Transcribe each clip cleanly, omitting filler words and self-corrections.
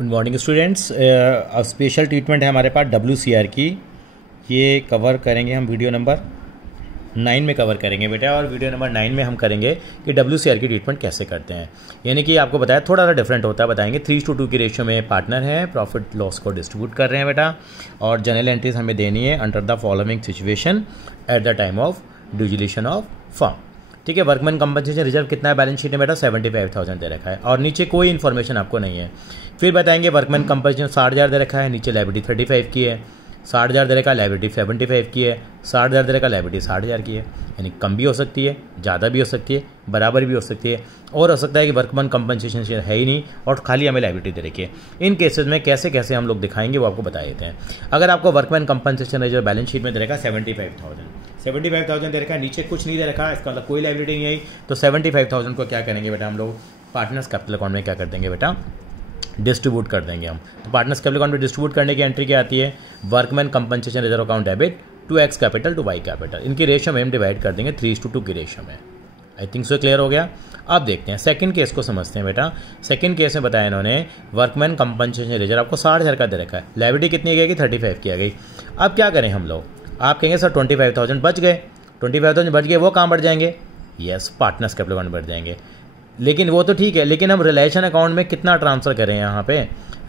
Good morning students. Special treatment है हमारे पास WCR की। ये कवर करेंगे हम वीडियो नंबर 9 में कवर करेंगे बेटा, और वीडियो नंबर 9 में हम करेंगे कि WCR की ट्रीटमेंट कैसे करते हैं। यानी कि आपको बताया थोड़ा सा डिफरेंट होता है, बताएंगे 3:2 की रेशियो में पार्टनर है, प्रॉफिट लॉस को डिस्ट्रीब्यूट कर रहे हैं बेटा, और जनरल एंट्रीज हमें देनी है under the following situation at the time of dissolution of firm. ठीक है। वर्कमैन कंपनसेशन रिजर्व कितना है बैलेंस शीट में बेटा? 75,000 दे रखा है, और नीचे कोई इन्फॉर्मेशन आपको नहीं है। फिर बताएंगे वर्कमैन कंपनसेशन 60,000 दे रखा है, नीचे लायबिलिटी 35 की है, 60,000 दे रखा है, लायबिलिटी 75 की है, 60,000 दे रखा है, लायबिलिटी 60,000 की है। यानी कम भी हो सकती है, ज़्यादा भी हो सकती है, बराबर भी हो सकती है, और हो सकता है कि वर्कमैन कंपनसेशन है ही नहीं और खाली हमें लायबिलिटी दे रखी है। इन केसेस में कैसे कैसे हम लोग दिखाएंगे वो आपको बता देते हैं। अगर आपको workman compensation reserve balance sheet में दे रखा है 75,000 दे रखा है, नीचे कुछ नहीं दे रखा है, इसका मतलब कोई लायबिलिटी नहीं आई, तो 75,000 को क्या करेंगे बेटा हम लोग? पार्टनर्स कैपिटल अकाउंट में क्या कर देंगे बेटा? डिस्ट्रीब्यूट कर देंगे हम। तो पार्टनर्स कैपिटल अकाउंट में डिस्ट्रीब्यूट करने की एंट्री क्या आती है? Workman compensation reserve account debit to X capital to Y capital. इनकी रेशियो में हम डिवाइड कर देंगे 3:2 की रेशियो में। आई थिंक सो क्लियर हो गया। अब देखते हैं सेकंड केस को समझते हैं बेटा। सेकंड केस में बताया इन्होंने वर्कमैन कंपनसेशन रिजर्व आपको 60,000 का दे रखा है, लायबिलिटी कितनी आ गई? 35 की आ गई। अब क्या करें हम लोग? आप कहेंगे सर 25,000 बच गए, 25,000 बच गए, वो कहाँ बढ़ जाएंगे? यस, पार्टनर्स कैपिटल अकाउंट बढ़ जाएंगे। लेकिन वो तो ठीक है, लेकिन हम रिलेशन अकाउंट में कितना ट्रांसफ़र करें? यहाँ पे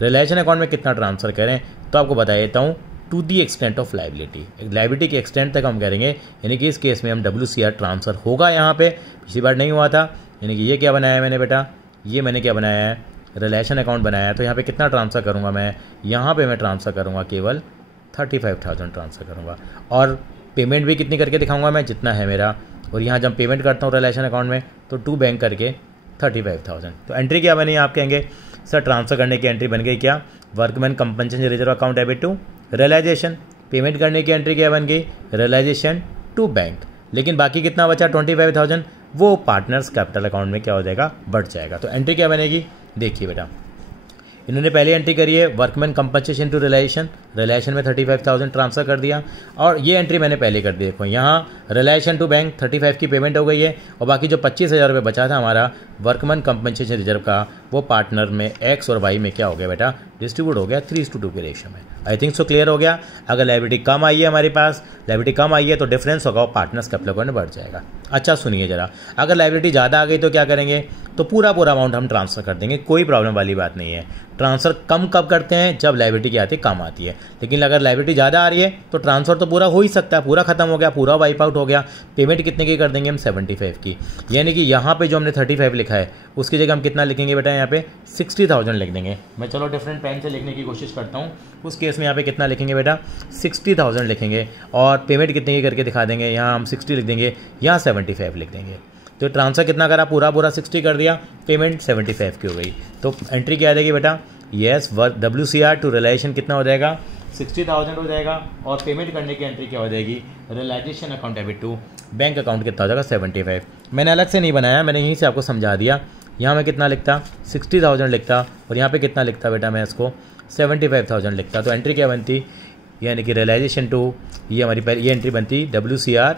रिलेशन अकाउंट में कितना ट्रांसफ़र करें तो आपको बता देता हूँ, to the extent of liability के एक्सटेंट तक हम करेंगे। यानी कि इस केस में हम WCR ट्रांसफ़र होगा यहाँ पे, पिछली बार नहीं हुआ था। यानी कि ये क्या बनाया है मैंने बेटा? ये मैंने क्या बनाया है? रिलेशन अकाउंट बनाया है। तो यहाँ पे कितना ट्रांसफ़र करूँगा मैं? यहाँ पे मैं ट्रांसफ़र करूँगा केवल 35,000 ट्रांसफ़र करूँगा, और पेमेंट भी कितनी करके दिखाऊँगा मैं? जितना है मेरा। और यहाँ जब पेमेंट करता हूँ रिलेशन अकाउंट में तो टू बैंक करके 35,000। तो एंट्री क्या बनी? आप कहेंगे सर ट्रांसफ़र करने की एंट्री बन गई क्या? Workman compensation reserve account debit to realisation. Payment करने की एंट्री क्या बन गई? Realisation to bank. लेकिन बाकी कितना बचा? 25,000, वो पार्टनर्स कैपिटल अकाउंट में क्या हो जाएगा? बढ़ जाएगा। तो एंट्री क्या बनेगी? देखिए बेटा, इन्होंने पहली एंट्री करी है वर्कमैन कंपनसेशन टू रिलेशन में 35,000 ट्रांसफ़र कर दिया, और ये एंट्री मैंने पहले कर दी। देखो यहाँ रिलेशन टू बैंक 35 की पेमेंट हो गई है, और बाकी जो 25,000 रुपये बचा था हमारा वर्कमैन कंपनसेशन रिजर्व का, वो पार्टनर में एक्स और वाई में क्या हो गया बेटा? डिस्ट्रीब्यूट हो गया 3:2 के रेशियो में। आई थिंक सो क्लियर हो गया। अगर लायबिलिटी कम आई है हमारे पास, लायबिलिटी कम आई है तो डिफरेंस होगा, वो पार्टनर्स कैपिटल अकाउंट में बढ़ जाएगा। अच्छा सुनिए जरा, अगर लायबिलिटी ज़्यादा आ गई तो क्या करेंगे? तो पूरा अमाउंट हम ट्रांसफ़र कर देंगे, कोई प्रॉब्लम वाली बात नहीं है। ट्रांसफ़र कम कब करते हैं? जब लायबिलिटी क्या आती है? कम आती है। लेकिन अगर लायबिलिटी ज़्यादा आ रही है तो ट्रांसफ़र तो पूरा हो ही सकता है, पूरा खत्म हो गया, पूरा वाइप आउट हो गया। पेमेंट कितने की कर देंगे हम? 75 की। यानी कि यहाँ पे जो हमने 35 लिखा है उसकी जगह हम कितना लिखेंगे बेटा? यहाँ पे 60,000 लिख देंगे। मैं चलो डिफरेंट पेन से लिखने की कोशिश करता हूँ। उस केस में यहाँ पे कितना लिखेंगे बेटा? 60,000 लिखेंगे, और पेमेंट कितने की करके दिखा देंगे? यहाँ हम 60 लिख देंगे, यहाँ 75 लिख देंगे। तो ट्रांसफ़र कितना करा? पूरा 60 कर दिया, पेमेंट 75 की हो गई। तो एंट्री क्या आ जाएगी बेटा? यस, WCR टू रियलाइजेशन कितना हो जाएगा? 60,000 हो जाएगा, और पेमेंट करने की एंट्री क्या हो जाएगी? Realisation account debit to bank account कितना हो जाएगा? 75। मैंने अलग से नहीं बनाया, मैंने यहीं से आपको समझा दिया। यहाँ मैं कितना लिखता? 60,000 लिखता, और यहाँ पे कितना लिखता बेटा? मैं इसको 75,000 लिखता। तो एंट्री क्या बनती? यानी कि रियलाइजेशन टू, ये हमारी पहली ये एंट्री बनती WCR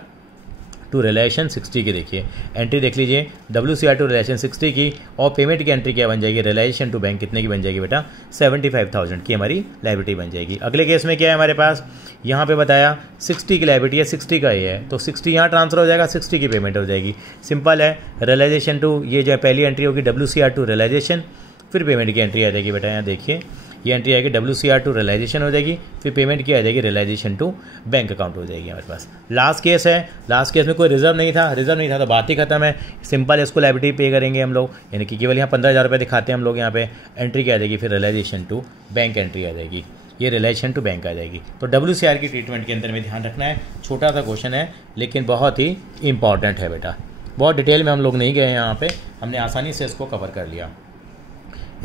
टू रिलेशन 60 की। देखिए एंट्री देख लीजिए, WCR टू रिलेशन 60 की, और पेमेंट की एंट्री क्या बन जाएगी? रिलेशन टू बैंक कितने की बन जाएगी बेटा? 75,000 की हमारी लायबिलिटी बन जाएगी। अगले केस में क्या है हमारे पास? यहाँ पे बताया 60 की लायबिलिटी है, 60 का ही है, तो 60 यहाँ ट्रांसफर हो जाएगा, 60 की पेमेंट हो जाएगी। सिंपल है। रियलाइजेशन टू, ये जो पहली एंट्री होगी WCR टू रियलाइजेशन, फिर पेमेंट की एंट्री आ जाएगी बेटा। यहाँ देखिए ये एंट्री आएगी WCR टू रियलाइजेशन हो जाएगी, फिर पेमेंट की आ जाएगी रियलाइजेशन टू बैंक अकाउंट हो जाएगी हमारे पास। लास्ट केस है, लास्ट केस में कोई रिजर्व नहीं था तो बात ही खत्म है। सिंपल इसको लायबिलिटी पे करेंगे हम लोग, यानी कि केवल यहाँ 15,000 रुपये दिखाते हैं हम लोग। यहाँ पे एंट्री क्या आ जाएगी? फिर रियलाइजेशन टू बैंक एंट्री आ जाएगी, ये रिलेशन टू बैंक आ जाएगी। तो WCR की ट्रीटमेंट के अंदर में ध्यान रखना है, छोटा सा क्वेश्चन है लेकिन बहुत ही इंपॉर्टेंट है बेटा। बहुत डिटेल में हम लोग नहीं गए हैं यहाँ पे, हमने आसानी से इसको कवर कर लिया।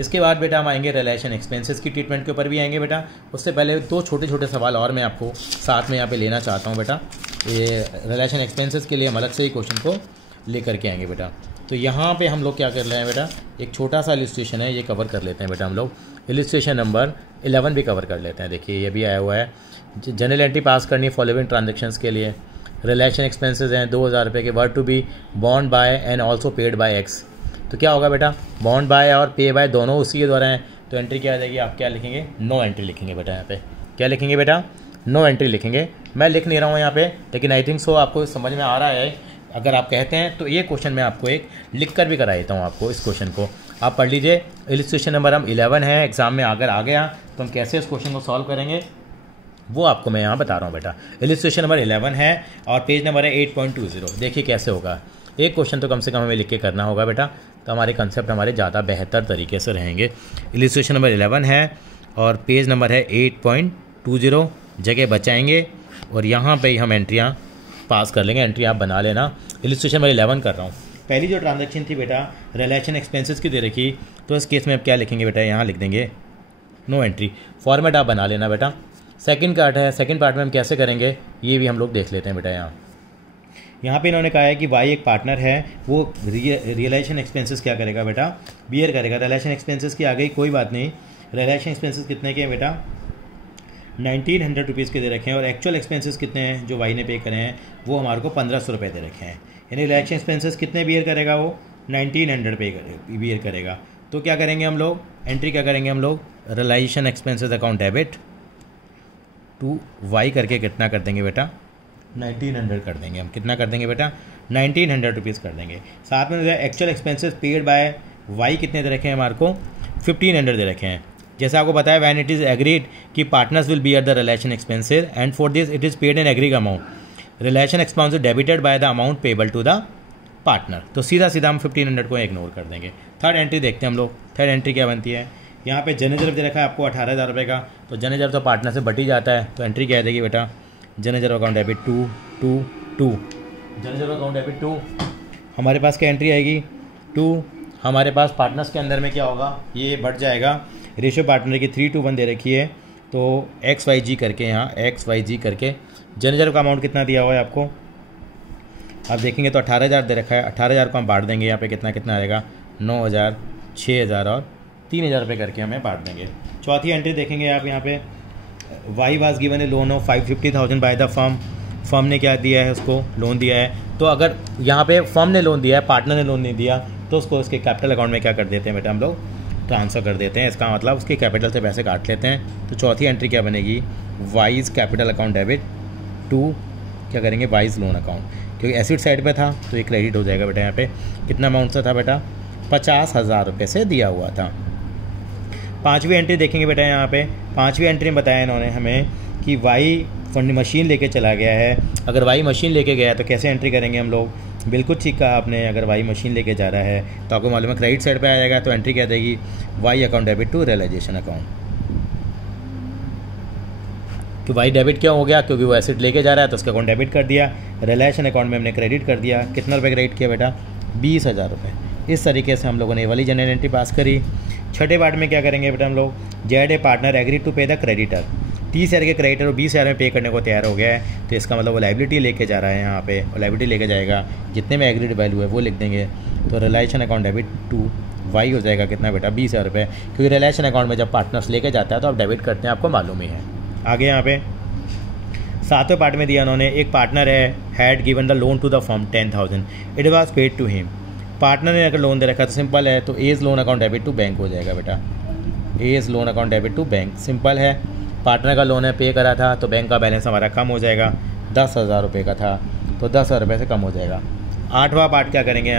इसके बाद बेटा हम आएंगे रिलेशन एक्सपेंसेस की ट्रीटमेंट के ऊपर भी आएंगे बेटा। उससे पहले दो छोटे छोटे सवाल और मैं आपको साथ में यहाँ पे लेना चाहता हूँ बेटा। ये रिलेशन एक्सपेंसेस के लिए हम अलग से ही क्वेश्चन को लेकर के आएंगे बेटा। तो यहाँ पे हम लोग क्या कर रहे हैं बेटा? एक छोटा सा इलस्ट्रेशन है, ये कवर कर लेते हैं बेटा हम लोग। इलस्ट्रेशन नंबर 11 भी कवर कर लेते हैं। देखिए ये भी आया हुआ है, जनरल एंट्री पास करनी है फॉलोइंग ट्रांजेक्शन्स के लिए। रिलेशन एक्सपेंसेस हैं 2,000 रुपये के, were to be bond by and also paid by X. तो क्या होगा बेटा, बॉन्ड बाय और पे बाय दोनों उसी के द्वारा हैं, तो एंट्री क्या आ जाएगी, आप क्या लिखेंगे, नो एंट्री लिखेंगे बेटा। यहाँ पे क्या लिखेंगे बेटा, नो एंट्री लिखेंगे। मैं लिख नहीं रहा हूँ यहाँ पे, लेकिन आई थिंक सो आपको समझ में आ रहा है। अगर आप कहते हैं तो ये क्वेश्चन मैं आपको एक लिख कर भी करा देता हूँ आपको। इस क्वेश्चन को आप पढ़ लीजिए। इलस्ट्रेशन नंबर हम 11 है, एग्जाम में अगर आ गया तो हम कैसे इस क्वेश्चन को सॉल्व करेंगे वो आपको मैं यहाँ बता रहा हूँ बेटा। इलस्ट्रेशन नंबर 11 है और पेज नंबर है 8.20। देखिए कैसे होगा, एक क्वेश्चन तो कम से कम हमें लिख के करना होगा बेटा, तो हमारे कंसेप्ट हमारे ज़्यादा बेहतर तरीके से रहेंगे। इलस्ट्रेशन नंबर 11 है और पेज नंबर है 8.20। जगह बचाएंगे और यहाँ पे हम एंट्रियाँ पास कर लेंगे। एंट्री आप बना लेना। इलस्ट्रेशन नंबर 11 कर रहा हूँ। पहली जो ट्रांजैक्शन थी बेटा रिलेशन एक्सपेंसेस की दे रखी, तो इस केस में अब क्या लिखेंगे बेटा, यहाँ लिख देंगे नो एंट्री। फॉर्मेट आप बना लेना बेटा। सेकंड पार्ट है, सेकंड पार्ट में हम कैसे करेंगे ये भी हम लोग देख लेते हैं बेटा। यहाँ पे इन्होंने कहा है कि वाई एक पार्टनर है, वो रियलाइजेशन एक्सपेंसेस क्या करेगा बेटा, बियर करेगा। रियलाइजेशन एक्सपेंसेस की आ गई, कोई बात नहीं। रियलाइजेशन एक्सपेंसेस कितने के हैं बेटा, 1900 रुपीज़ के दे रखे हैं, और एक्चुअल एक्सपेंसेस कितने हैं जो वाई ने पे करे हैं वो हमारे को 1500 रुपये दे रखे हैं। यानी रियलाइजेशन एक्सपेंसेस कितने बियर करेगा, वो 1900 बियर करेगा। तो क्या करेंगे हम लोग, एंट्री क्या करेंगे हम लोग, realisation expenses account debit to Y करके कितना कर देंगे बेटा, 1900 कर देंगे हम। कितना कर देंगे बेटा, 1900 रुपीज़ कर देंगे। साथ में actual expenses paid by Y कितने दे रखे हैं हमारे को, 1500 दे रखे हैं। जैसा आपको बताया वैन इट इज़ एग्रीड कि partners will bear the relation expenses and for this it is paid in aggregate amount. Relation expenses debited by the amount payable to the partner. तो सीधा सीधा हम 1500 को इग्नोर कर देंगे। थर्ड एंट्री देखते हैं हम लोग। थर्ड एंट्री क्या बनती है, यहाँ पे जन रिजर्व दे रखा है आपको 18,000 रुपये का, तो जन रिजर्व तो पार्टनर से बट ही जाता है, तो एंट्री क्या आ जाएगी बेटा, जन रिजर्व अकाउंट डेबिट 2 जन रिजर्व अकाउंट डेबिट 2। हमारे पास क्या एंट्री आएगी 2। हमारे पास पार्टनर्स के अंदर में क्या होगा, ये बढ़ जाएगा। रेशियो पार्टनर की 3:1 दे रखी है, तो XYG करके यहाँ XYG करके जन रिजर्व का अमाउंट कितना दिया हुआ है आपको, आप देखेंगे तो 18,000 दे रखा है। 18,000 को हम बांट देंगे, यहाँ पे कितना कितना आएगा, 9,000, 6,000 और 3,000 रुपये करके हमें बांट देंगे। चौथी एंट्री देखेंगे आप यहाँ पे, why was given A loan of 550,000 by the firm. Firm ने क्या दिया है, उसको लोन दिया है। तो अगर यहाँ पे फर्म ने लोन दिया है, पार्टनर ने लोन नहीं दिया, तो उसको उसके कैपिटल अकाउंट में क्या कर देते हैं बेटा, हम लोग ट्रांसफ़र कर देते हैं। इसका मतलब उसके कैपिटल से पैसे काट लेते हैं। तो चौथी एंट्री क्या बनेगी, वाइज कैपिटल अकाउंट डेबिट 2 क्या करेंगे, वाइज लोन अकाउंट, क्योंकि एसिड साइड पे था तो ये क्रेडिट हो जाएगा बेटा। यहाँ पे कितना अमाउंट से था बेटा, 50,000 रुपये से दिया हुआ था। पांचवी एंट्री देखेंगे बेटा, यहाँ पे पांचवी एंट्री में बताया इन्होंने हमें कि वाई फंड मशीन लेके चला गया है। अगर वाई मशीन लेके गया तो कैसे एंट्री करेंगे हम लोग, बिल्कुल ठीक कहा आपने। अगर वाई मशीन लेके जा रहा है तो आपको मालूम है क्रेडिट साइड पे आ जाएगा, तो एंट्री क्या देगी, Y account debit to realisation account. तो वाई डेबिट क्यों हो गया, क्योंकि वो एसेट लेके जा रहा है तो उसका अकाउंट डेबिट कर दिया। रियलाइजेशन अकाउंट में हमने क्रेडिट कर दिया। कितना रुपये क्रेडिट किया बेटा, 20,000 रुपये। इस तरीके से हम लोगों ने ये वाली जनरल एंट्री पास करी। छठे पार्ट में क्या करेंगे बेटा हम लोग, Z A partner agree to pay the creditor. 30,000 के क्रेडिटर और 20,000 में पे करने को तैयार हो गया है, तो इसका मतलब वो लाइबिलिटी लेके जा रहा है। यहाँ पे वो लाइबिलिटी लेके जाएगा, जितने में एग्रीड वैल्यू है वो लिख देंगे। तो realisation account debit to Y हो जाएगा कितना बेटा, 20,000 रुपये। क्योंकि रियलाइजेशन अकाउंट में जब पार्टनर्स लेके जाता है तो आप डेबिट करते हैं, आपको मालूम ही है। आगे यहाँ पे सातवें पार्ट में दिया उन्होंने, एक पार्टनर है had given the loan to the firm 10,000, it was paid to him. Partner ने अगर लोन दे रखा तो सिंपल है, तो A's loan account debit to bank हो जाएगा बेटा। A's loan account debit to bank simple है। पार्टनर का लोन है, पे करा था, तो बैंक का बैलेंस हमारा कम हो जाएगा। 10,000 रुपये का था तो 10,000 रुपये से कम हो जाएगा। आठवां पार्ट क्या करेंगे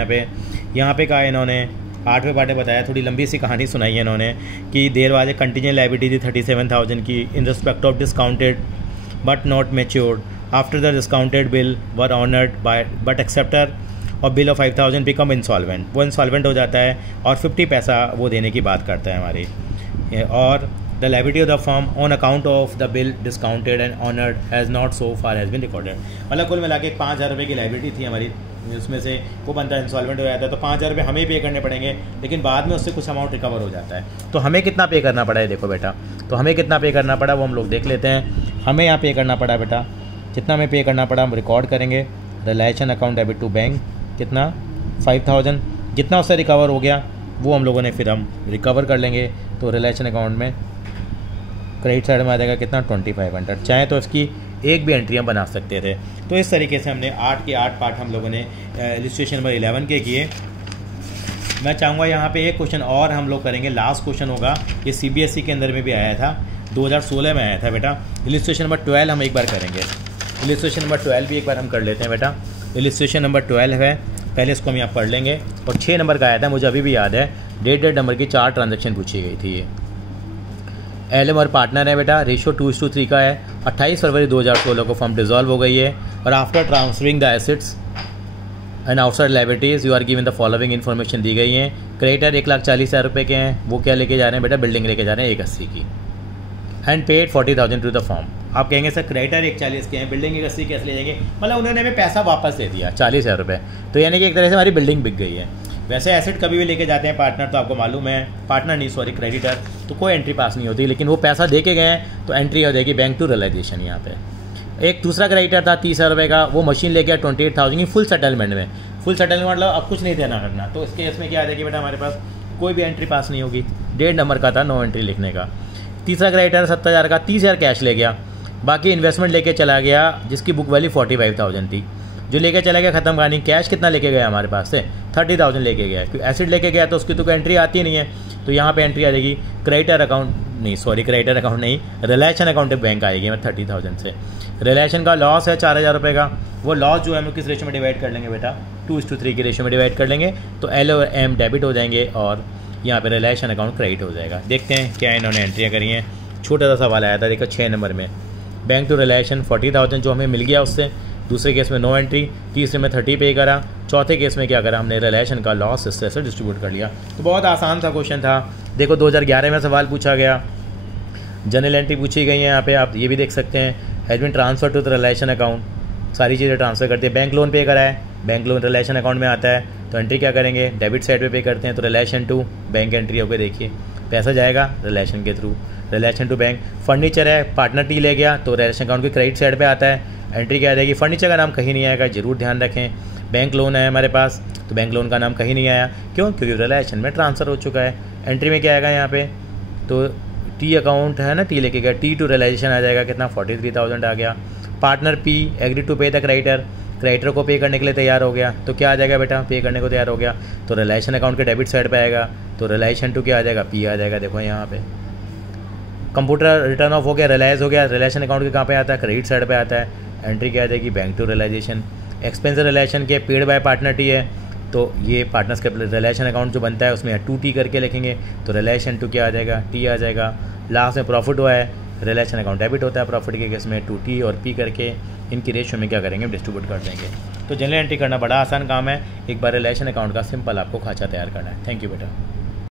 यहाँ पे कहा इन्होंने, आठवें पार्ट में बताया, थोड़ी लंबी सी कहानी सुनाई है इन्होंने कि there was a contingent liability थी 37,000 की in respect of discounted but not matured after the discounted bill were honoured bye but acceptor और बिल ऑफ 5,000 बिकम इंसॉल्वेंट। वो इंसॉल्वेंट हो जाता है और 50 पैसा वो देने की बात करता है हमारी। और the liability of the firm on account of the bill discounted and honoured has not so far has been recorded. मतलब कुल मिला के 5,000 रुपये की लायबिलिटी थी हमारी, उसमें से वो बंदा इंसॉल्वेंट हो जाता है तो 5,000 रुपये हमें पे करने पड़ेंगे, लेकिन बाद में उससे कुछ अमाउंट रिकवर हो जाता है। तो हमें कितना पे करना पड़ा है देखो बेटा, तो हमें कितना पे करना पड़ा वो हम लोग देख लेते हैं। हमें यहाँ पे करना पड़ा बेटा, कितना हमें पे करना पड़ा हम रिकॉर्ड करेंगे। Realisation account debit to bank कितना 5,000, जितना उससे रिकवर हो गया वो हम लोगों ने फिर हम रिकवर कर लेंगे। तो रिलेशन अकाउंट में क्रेडिट साइड में आ जाएगा कितना 2,500। चाहे तो इसकी एक भी एंट्री हम बना सकते थे। तो इस तरीके से हमने 8 के 8 पार्ट हम लोगों ने इलस्ट्रेशन नंबर 11 के किए। मैं चाहूँगा यहाँ पे एक क्वेश्चन और हम लोग करेंगे, लास्ट क्वेश्चन होगा। ये CBSE के अंदर में भी आया था, 2016 में आया था बेटा। इलिस्ट्रेशन नंबर 12 हम एक बार करेंगे। इलिस्ट्रेशन नंबर 12 भी एक बार हम कर लेते हैं बेटा। इलिस्ट्रेशन नंबर 12 है, पहले इसको हम यहाँ पढ़ लेंगे। और 6 नंबर का आया था, मुझे अभी भी याद है। डेट नंबर की 4 ट्रांजेक्शन पूछी गई थी। ये LM और पार्टनर है बेटा, रेशियो 2:3 का है। 28 फरवरी 2016 को फर्म डिसॉल्व हो गई है। और after transferring the assets and outside liabilities you are given the following information दी गई हैं। क्रेडिटर 1,40,000 रुपये के हैं, वो क्या लेके जा रहे हैं बेटा, बिल्डिंग लेके जा रहे हैं 180 की। And paid 40,000 to the firm. आप कहेंगे सर क्रेडिटर 140 के हैं, बिल्डिंग 180 कैसे ले जाएंगे, मतलब उन्होंने हमें पैसा वापस दे दिया 40,000 रुपये, तो यानी कि एक तरह से हमारी बिल्डिंग बिक गई है। वैसे एसेट कभी भी लेके जाते हैं पार्टनर, तो आपको मालूम है, पार्टनर नहीं सॉरी क्रेडिटर, तो कोई एंट्री पास नहीं होती, लेकिन वो पैसा दे के गए हैं तो एंट्री हो जाएगी बैंक टू रियलाइजेशन। यहाँ पे एक दूसरा क्रेडिटर था 30,000 रुपये का, वो मशीन लेके 28,000 की फुल सेटलमेंट में। फुल सेटलमेंट मतलब अब कुछ नहीं देना करना, तो इसके केस में क्या आ जाएगी बेटा, हमारे पास कोई भी एंट्री पास नहीं होगी। 1.5 नंबर का था, नो एंट्री लिखने का। तीसरा क्रेडिटर 70,000 का, 30,000 कैश ले गया, बाकी इन्वेस्टमेंट लेके चला गया, जिसकी बुक वैल्यू 45,000 थी। जो लेके चला गया खत्म कहानी। कैश कितना लेके गया हमारे पास से, 30,000 लेके गया। क्योंकि एसिड लेके गया तो उसकी तो कोई एंट्री आती नहीं है, तो यहाँ पे एंट्री आ जाएगी क्रेडिटर अकाउंट नहीं, सॉरी क्रेडिटर अकाउंट नहीं, रिलेशन अकाउंट बैंक आएगी मैं 30,000 से। रिलेशन का लॉस है 4,000 रुपये का, वो लॉस जो है हम किस रेशो में डिवाइड कर लेंगे बेटा, 2:3 की रेशो में डिवाइड कर लेंगे, तो L और M डेबिट हो जाएंगे और यहाँ पे रिलेशन अकाउंट क्रेडिट हो जाएगा। देखते हैं क्या इन्होंने एंट्रियाँ करी हैं। छोटा सा सवाल आया था, देखो 6 नंबर में बैंक टू रिलेशन 40,000 जो हमें मिल गया उससे। दूसरे केस में नो एंट्री, तीसरे में 30 पे करा, चौथे केस में क्या करा हमने, रिलेशन का लॉस इस तरह से डिस्ट्रीब्यूट कर लिया। तो बहुत आसान सा क्वेश्चन था। देखो 2011 में सवाल पूछा गया, जनरल एंट्री पूछी गई है यहाँ पे, आप ये भी देख सकते हैं। Has been transfer to the realisation account, सारी चीज़ें ट्रांसफर करते हैं। बैंक लोन पे करा है, बैंक लोन रिलेशन अकाउंट में आता है, तो एंट्री क्या करेंगे, डेबिट साइड पे करते हैं, तो रिलेशन टू बैंक एंट्री होकर देखिए पैसा जाएगा रिलेशन के through, realisation to bank. Furniture है, पार्टनर टी ले गया, तो रिलेशन अकाउंट की क्रेडिट साइड पे आता है, एंट्री क्या आ जाएगी, फर्नीचर का नाम कहीं नहीं आएगा, जरूर ध्यान रखें। बैंक लोन है हमारे पास, तो बैंक लोन का नाम कहीं नहीं आया, क्यों, क्योंकि रिलेशन में ट्रांसफ़र हो चुका है। एंट्री में क्या आएगा यहाँ पे, तो टी अकाउंट है ना, टी लेके गया, टी टू रियलाइजेशन आ जाएगा, कितना 43,000 आ गया। Partner P agree to pay the creditor, creditor को पे करने के लिए तैयार हो गया, तो क्या आ जाएगा बेटा, पे करने को तैयार हो गया, तो रिलेशन अकाउंट के डेबिट साइड पे आएगा, तो रिलेशन टू क्या आ जाएगा, पी आ जाएगा। देखो यहाँ पे कंप्यूटर रिटर्न ऑफ हो गया, रिलाइज हो गया, रिलेशन अकाउंट के कहाँ पे आता है, क्रेडिट साइड पे आता है, एंट्री क्या आ जाएगी, bank to realisation. Expense realisation के पेड बाय पार्टनर टी है, तो ये पार्टनर्स के रिलेशन अकाउंट जो बनता है उसमें 2T करके लिखेंगे, तो रिलेशन टू क्या आ जाएगा, टी आ जाएगा। लास्ट में प्रॉफिट हुआ है, रिलेशन अकाउंट डेबिट होता है प्रॉफिट के केस में, 2T और P करके इनकी रेशो में क्या करेंगे, डिस्ट्रीब्यूट कर देंगे। तो जनरल एंट्री करना बड़ा आसान काम है, एक बार रिलेशन अकाउंट का सिंपल आपको खाचा तैयार करना है। थैंक यू बेटा।